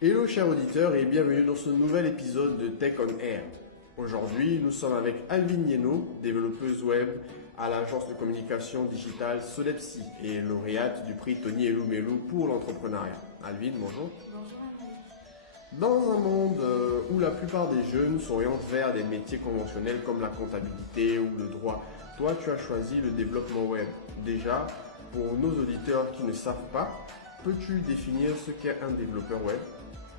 Hello chers auditeurs et bienvenue dans ce nouvel épisode de Tech on Air. Aujourd'hui, nous sommes avec Alvin Yeno, développeuse web à l'agence de communication digitale Solepsi et lauréate du prix Tony Elumelu pour l'entrepreneuriat. Alvin, bonjour. Bonjour. Dans un monde où la plupart des jeunes s'orientent vers des métiers conventionnels comme la comptabilité ou le droit, toi tu as choisi le développement web. Déjà, pour nos auditeurs qui ne savent pas, peux-tu définir ce qu'est un développeur web?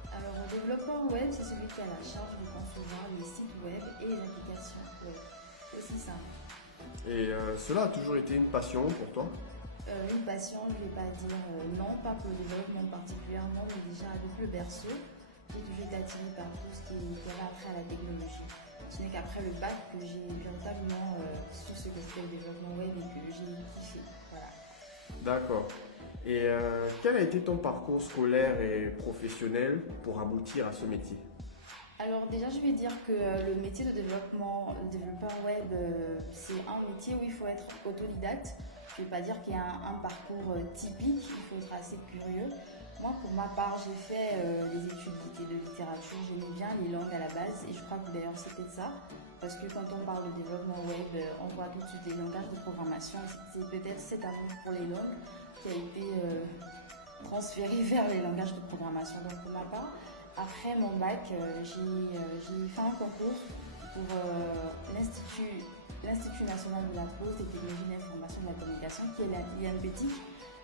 Alors, le développeur web, c'est celui qui a la charge de concevoir les sites web et les applications web. C'est aussi simple. Et cela a toujours été une passion pour toi? Une passion, je ne vais pas dire non, pas pour le développement particulièrement, mais déjà depuis le berceau, j'ai toujours été attirée par tout ce qui avait trait à la technologie. Ce n'est qu'après le bac que j'ai véritablement su ce que c'était le développement web et que j'ai kiffé. Voilà. D'accord. Et quel a été ton parcours scolaire et professionnel pour aboutir à ce métier? Alors déjà, je vais dire que le métier de développeur web, c'est un métier où il faut être autodidacte. Je ne vais pas dire qu'il y a un parcours typique, il faut être assez curieux. Moi, pour ma part, j'ai fait des études de littérature, j'aimais bien les langues à la base et je crois que d'ailleurs c'était ça. Parce que quand on parle de développement web, on voit tout de suite les langages de programmation. C'est peut-être cet amour pour les langues qui a été transféré vers les langages de programmation. Donc pour ma part, après mon bac, j'ai fait un concours pour l'Institut national de la poste et technologie de l'information et de la communication, qui est l'INPETIC.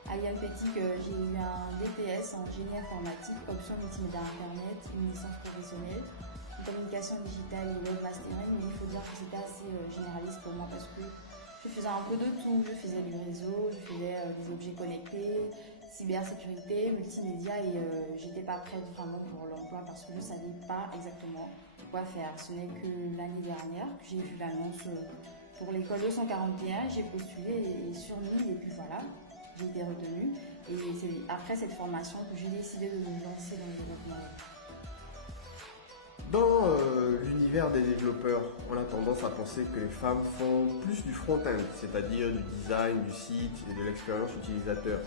À l'INPETIC, j'ai eu un DTS en génie informatique, option multimédia Internet, une licence professionnelle, une communication digitale et web mastering, mais il faut dire que c'était assez généraliste pour moi parce que je faisais un peu de tout. Je faisais du réseau, je faisais des objets connectés, cybersécurité, multimédia et j'étais pas prête vraiment pour l'emploi parce que je ne savais pas exactement quoi faire. Ce n'est que l'année dernière que j'ai vu l'annonce pour l'école 241, j'ai postulé et surmis et puis voilà, j'ai été retenue. Et c'est après cette formation que j'ai décidé de me lancer dans le développement web. Dans l'univers des développeurs, on a tendance à penser que les femmes font plus du front-end, c'est-à-dire du design, du site et de l'expérience utilisateur.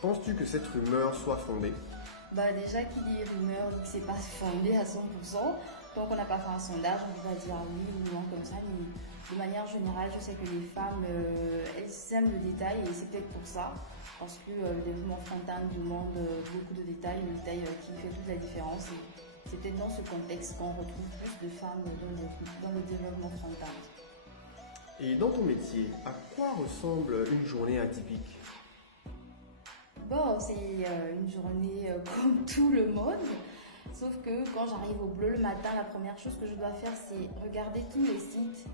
Penses-tu que cette rumeur soit fondée? Déjà, qui dit rumeur dit que c'est pas fondé à 100%. Donc, on n'a pas fait un sondage, on ne peut pas dire oui ou non comme ça. Mais de manière générale, je sais que les femmes, elles aiment le détail et c'est peut-être pour ça. Parce que le développement front-end demande beaucoup de détails, le détail qui fait toute la différence. Et c'est peut-être dans ce contexte qu'on retrouve plus de femmes dans le développement front-end. Et dans ton métier, à quoi ressemble une journée atypique? Bon, c'est une journée comme tout le monde. Sauf que quand j'arrive au bleu le matin, la première chose que je dois faire, c'est regarder tous les sites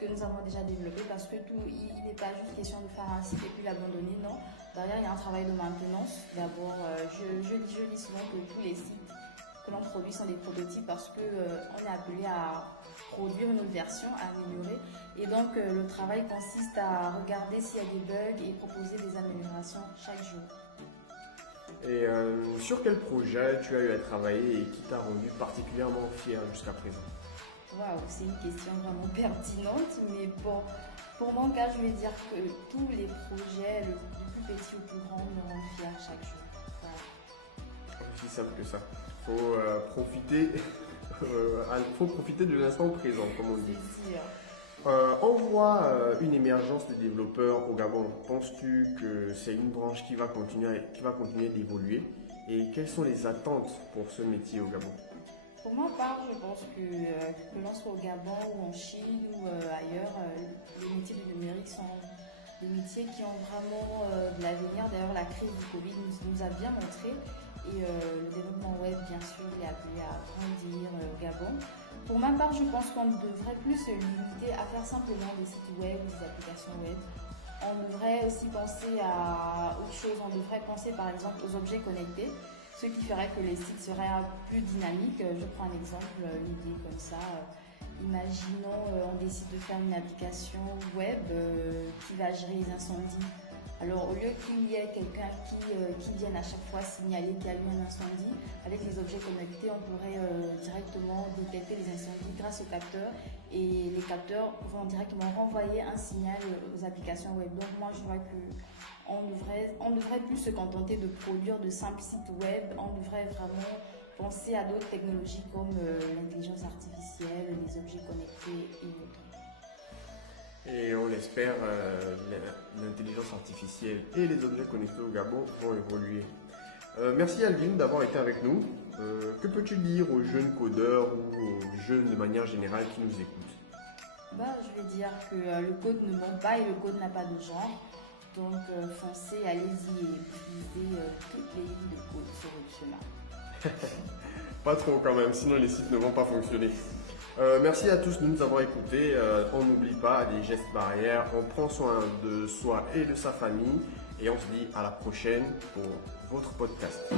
que nous avons déjà développés parce que il n'est pas juste question de faire un site et puis l'abandonner, non. Derrière, il y a un travail de maintenance. D'abord, je dis souvent que tous les sites que l'on produit sont des prototypes parce qu'on est appelé à produire une autre version, à améliorer. Et donc, le travail consiste à regarder s'il y a des bugs et proposer des améliorations chaque jour. Et sur quel projet tu as eu à travailler et qui t'a rendu particulièrement fier jusqu'à présent? Waouh, c'est une question vraiment pertinente, mais bon, pour mon cas, je vais dire que tous les projets, du plus petit au plus grand, me rendent fier chaque jour. Voilà. Aussi simple que ça. Faut faut profiter de l'instant présent, comme on dit. C'est sûr. On voit une émergence des développeurs au Gabon. Penses-tu que c'est une branche qui va continuer d'évoluer? Et quelles sont les attentes pour ce métier au Gabon? Pour ma part, je pense que l'on soit au Gabon ou en Chine ou ailleurs, les métiers du numérique sont des métiers qui ont vraiment de l'avenir. D'ailleurs, la crise du Covid nous a bien montré. Et le développement web, bien sûr, il est appelé à grandir au Gabon. Pour ma part, je pense qu'on ne devrait plus se limiter à faire simplement des sites web ou des applications web. On devrait aussi penser à autre chose. On devrait penser par exemple aux objets connectés, ce qui ferait que les sites seraient plus dynamiques. Je prends un exemple, une idée comme ça. Imaginons, on décide de faire une application web qui va gérer les incendies. Alors, au lieu qu'il y ait quelqu'un qui vienne à chaque fois signaler qu'il y a eu un incendie, avec les objets connectés, on pourrait directement détecter les incendies grâce aux capteurs et les capteurs vont directement renvoyer un signal aux applications web. Donc, moi, je vois que on devrait plus se contenter de produire de simples sites web, on devrait vraiment penser à d'autres technologies comme l'intelligence artificielle, les objets connectés et autres. Et on l'espère, l'intelligence artificielle et les objets connectés au Gabon vont évoluer. Merci Alvin d'avoir été avec nous. Que peux-tu dire aux jeunes codeurs ou aux jeunes de manière générale qui nous écoutent? Je vais dire que le code ne ment pas et le code n'a pas de genre. Donc foncez, allez-y et utilisez toutes les lignes de code sur le chemin. Pas trop quand même, sinon les sites ne vont pas fonctionner. Merci à tous de nous avoir écoutés. On n'oublie pas les gestes barrières. On prend soin de soi et de sa famille. Et on se dit à la prochaine pour votre podcast.